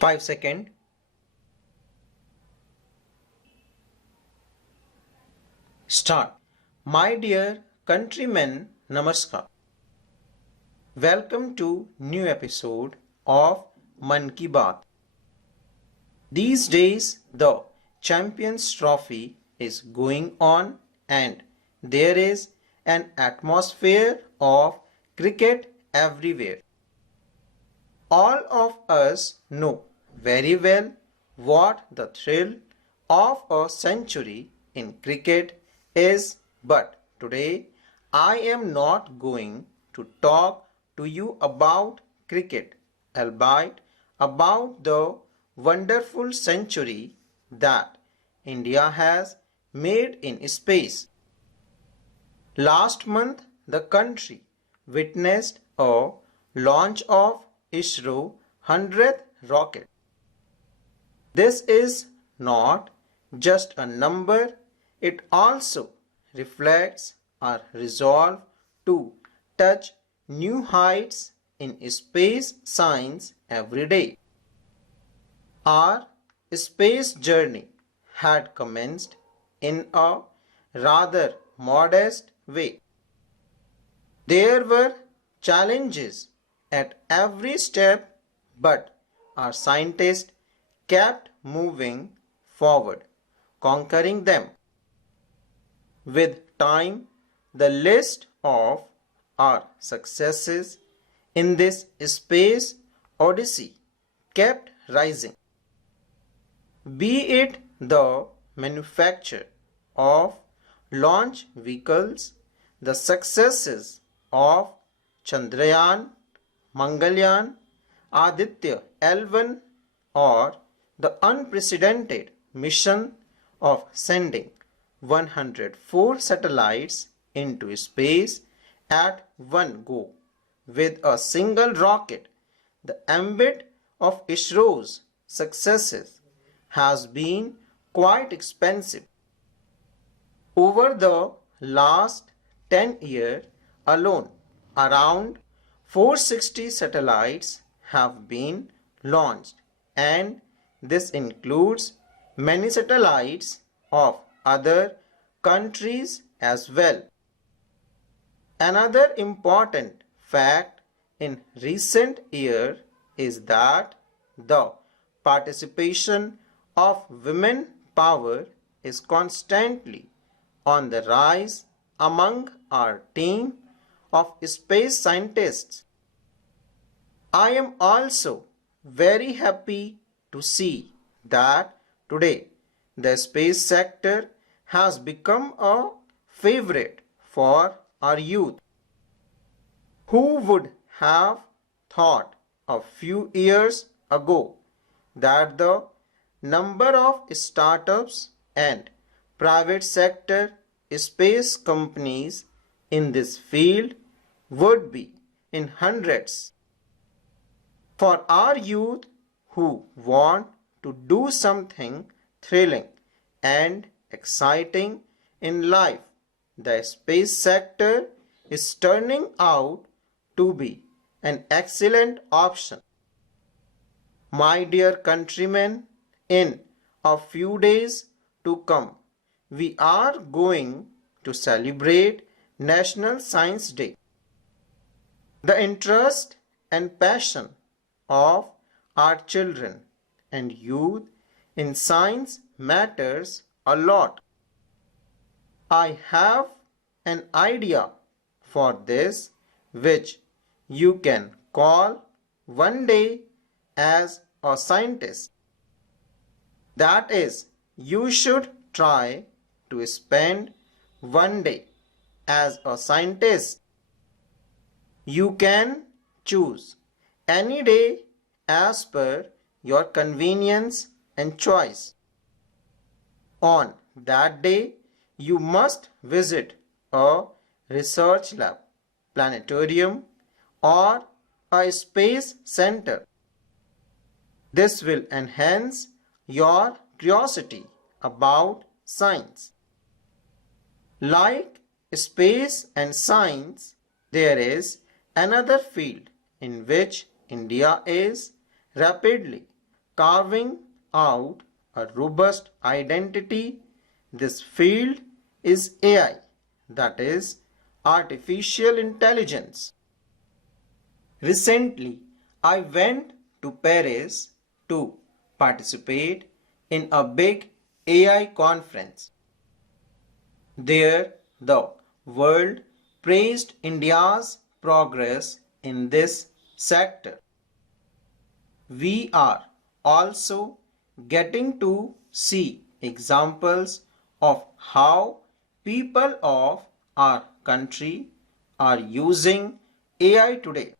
5 seconds. Start. My dear countrymen, Namaskar. Welcome to new episode of Man Ki Baat. These days the Champions Trophy is going on and there is an atmosphere of cricket everywhere. All of us know very well what the thrill of a century in cricket is, but today I am not going to talk to you about cricket, albeit about the wonderful century that India has made in space. Last month, the country witnessed a launch of ISRO 100th rocket. This is not just a number, it also reflects our resolve to touch new heights in space science every day. Our space journey had commenced in a rather modest way. There were challenges at every step, but our scientists kept moving forward, conquering them. With time, the list of our successes in this space odyssey kept rising. Be it the manufacture of launch vehicles, the successes of Chandrayaan, Mangalyaan, Aditya L1 or the unprecedented mission of sending 104 satellites into space at one go with a single rocket, the ambit of ISRO's successes has been quite expensive. Over the last 10 years alone, around 460 satellites have been launched, and this includes many satellites of other countries as well. Another important fact in recent years is that the participation of women power is constantly on the rise among our team of space scientists. I am also very happy to see that today the space sector has become a favorite for our youth. Who would have thought a few years ago that the number of startups and private sector space companies in this field would be in hundreds? For our youth who want to do something thrilling and exciting in life, the space sector is turning out to be an excellent option. My dear countrymen, in a few days to come, we are going to celebrate National Science Day. The interest and passion of our children and youth in science matters a lot. I have an idea for this which you can call one day as a scientist. That is, you should try to spend one day as a scientist. You can choose any day as per your convenience and choice. On that day, you must visit a research lab, planetarium, or a space center. This will enhance your curiosity about science. Like space and science, there is another field in which India is rapidly carving out a robust identity. This field is AI, that is, artificial intelligence. Recently, I went to Paris to participate in a big AI conference. There, the world praised India's progress in this sector. We are also getting to see examples of how people of our country are using AI today.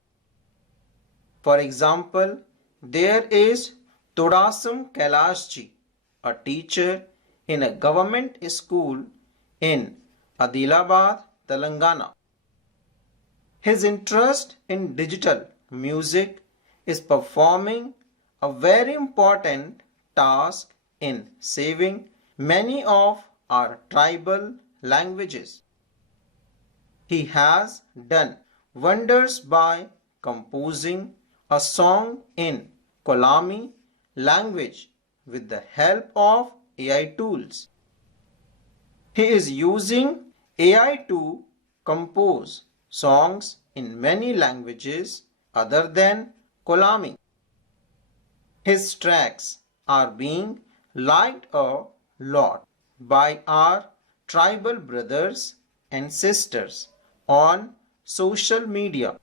For example, there is Todasam Kailashji, a teacher in a government school in Adilabad, Telangana. His interest in digital music is performing a very important task in saving many of our tribal languages. He has done wonders by composing a song in Kolami language with the help of AI tools. He is using AI to compose songs in many languages other than Kolami. His tracks are being liked a lot by our tribal brothers and sisters on social media.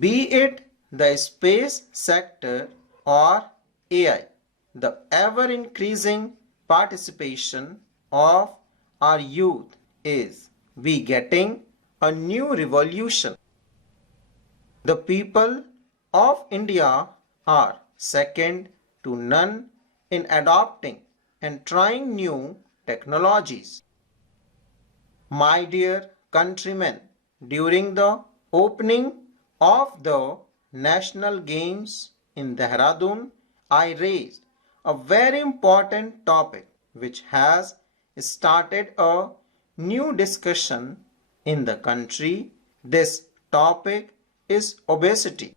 Be it the space sector or AI, the ever-increasing participation of our youth is begetting a new revolution. The people of India are second to none in adopting and trying new technologies. My dear countrymen, during the opening of the National Games in Dehradun, I raised a very important topic which has started a new discussion in the country. This topic is obesity.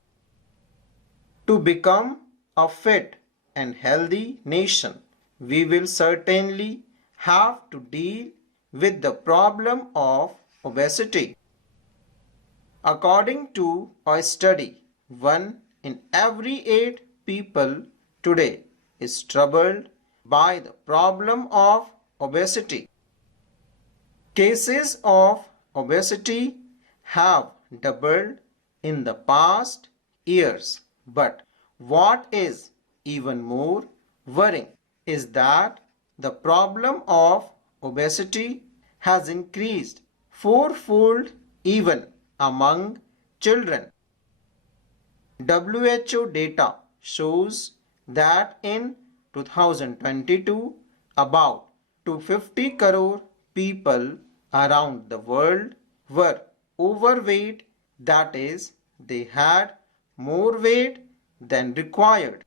To become a fit and healthy nation, we will certainly have to deal with the problem of obesity. According to a study, 1 in every 8 people today is troubled by the problem of obesity. Cases of obesity have doubled in the past years, but what is even more worrying is that the problem of obesity has increased fourfold even among children. WHO data shows that in 2022, about 250 crore people around the world were overweight, that is, they had more weight than required.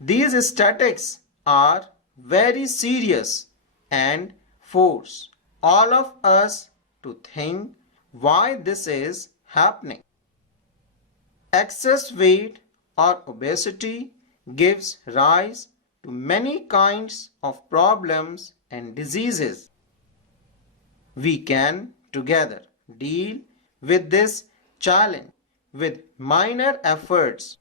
These statistics are very serious and force all of us to think why this is happening. Excess weight or obesity gives rise to many kinds of problems and diseases. We can together deal with this challenge with minor efforts.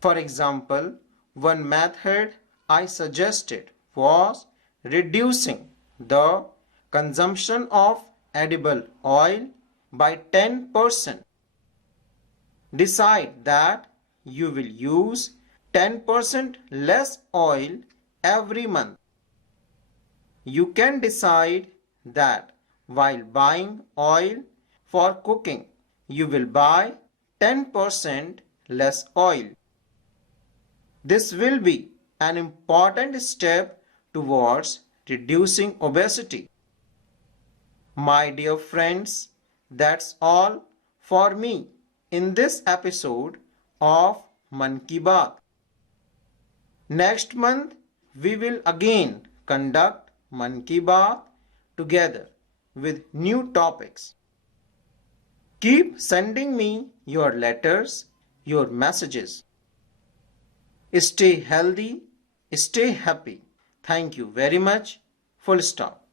For example, one method I suggested was reducing the consumption of edible oil by 10%. Decide that you will use 10% less oil every month. You can decide that while buying oil for cooking, you will buy 10% less oil. This will be an important step towards reducing obesity. My dear friends, that's all for me in this episode of Man Ki Baat. Next month, we will again conduct Man Ki Baat together with new topics. Keep sending me your letters, your messages. Stay healthy, stay happy. Thank you very much. Full stop.